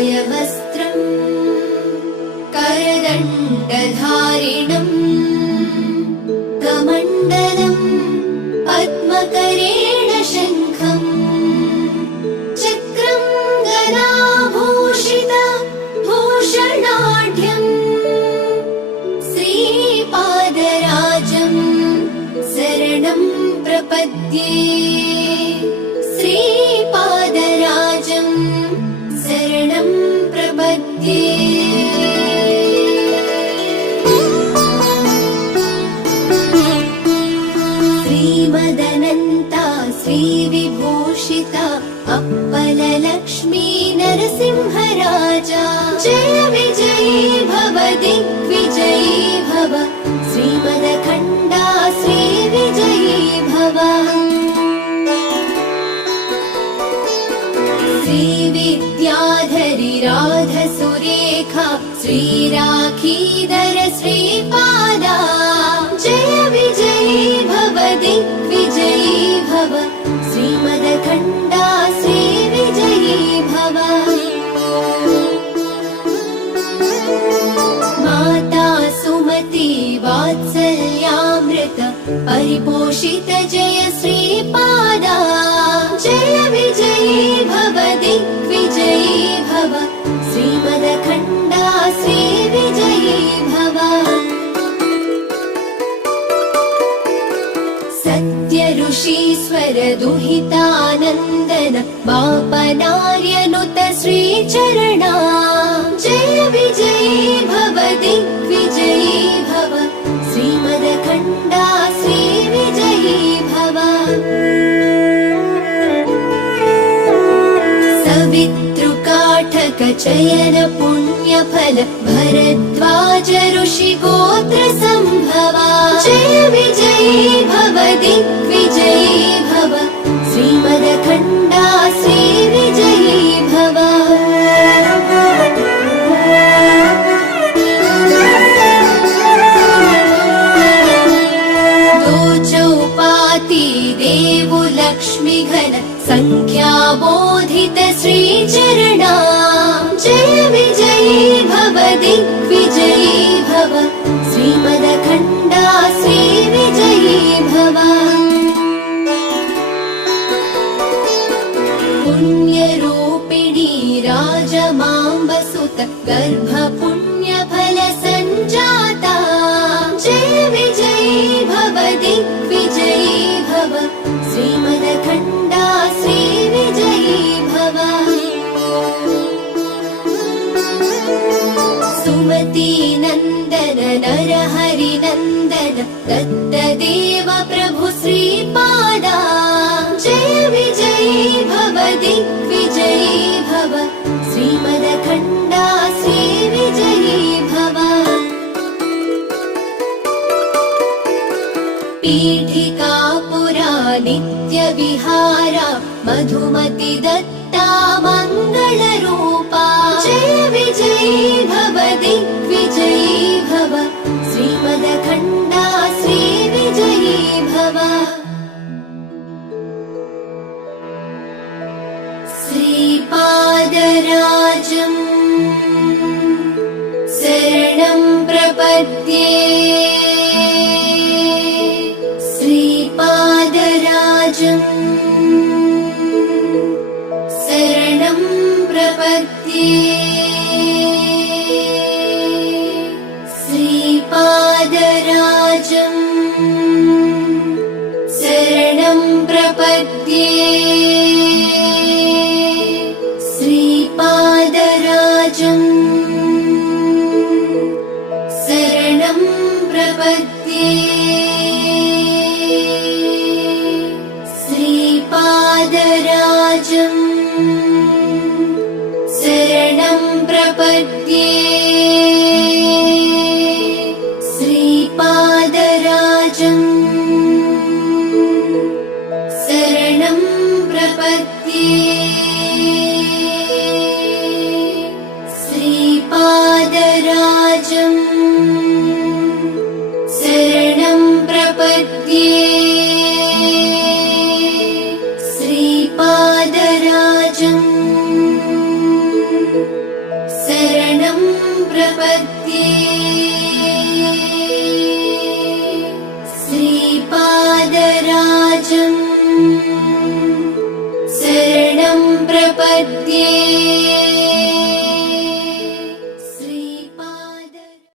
वस्त्रम् करदण्डधारिणम् कमण्डलम् पद्मकरेण शङ्खम् चक्रम् गदाभूषित भूषणाढ्यम् श्रीपादराजम् शरणं प्रपद्ये श्रीपादराजम् शरणं प्रपद्ये श्रीमदनन्ता श्रीविभूषिता अप्पललक्ष्मी नरसिंहराजा जय विजयी भव दिग्विजयी भव श्रीमदखण्डा श्रीविजयी भव श्रीविद्याधरी राधसुरेखा श्रीराखीधर श्रीपादा जय विजयी भव दिग्विजयी भव श्रीमदखण्डा श्रीविजयी भव माता सुमती वात्सल्यामृत परिपोषित जय श्रीपादा जय विजयी भव दिग्विजयी भव श्रीमदखण्डा श्रीविजयी भव सत्य ऋषीश्वर दुहितानन्दन बापनार्यनुत श्रीचरणा जय विजयी भव दिग्विजयी भव श्रीमदखण्डा श्रीविजयी भव सवितृकाठक चयन पुण्यफल भरद्वाज ऋषि गोत्र सम्भवा जय विजयी भव दिग्विजयी भव श्रीमदखण्डा श्रीविजयी भव दो चौपाती देवु लक्ष्मी घन संख्याबोधित श्रीचरणा जय विजयी भव दिग्विजयी भव श्रीमदखण्डा श्रीविजयी भव पुण्यरूपिणी राजमाम्बसुत गर्भपुण्यफल सञ्जाता जय विजयी भव दिग्विजयी भव श्रीमदखण्डा श्रीविजयी भव सुमती नन्दन नरहरि नन्दन दत्तदेव प्रभु श्रीपादा जय विजयी भव दिग्विजयी भव श्रीमदखण्डा श्रीविजयी भव पीठिकापुरा नित्यविहारा मधुमति दत्ता मङ्गलरूपा जय विजयी भव दिग्विजयी भव श्रीमदखण्डा श्रीविजयी भव श्रीपादराजम् शरणं प्रपद्ये श्रीपादराजम् शरणं प्रपद्ये श्रीपादराजम् शरणं प्रपद्ये श्रीपादराजम् शरणं प्रपद्ये श्रीपादराजम् शरणं प्रपद्ये श्रीपादराजम् शरणं प्रपद्ये श्रीपादराजम् शरणं प्रपद्ये श्रीपादराजम् प्रपद्ये श्रीपादराजं शरणं प्रपद्ये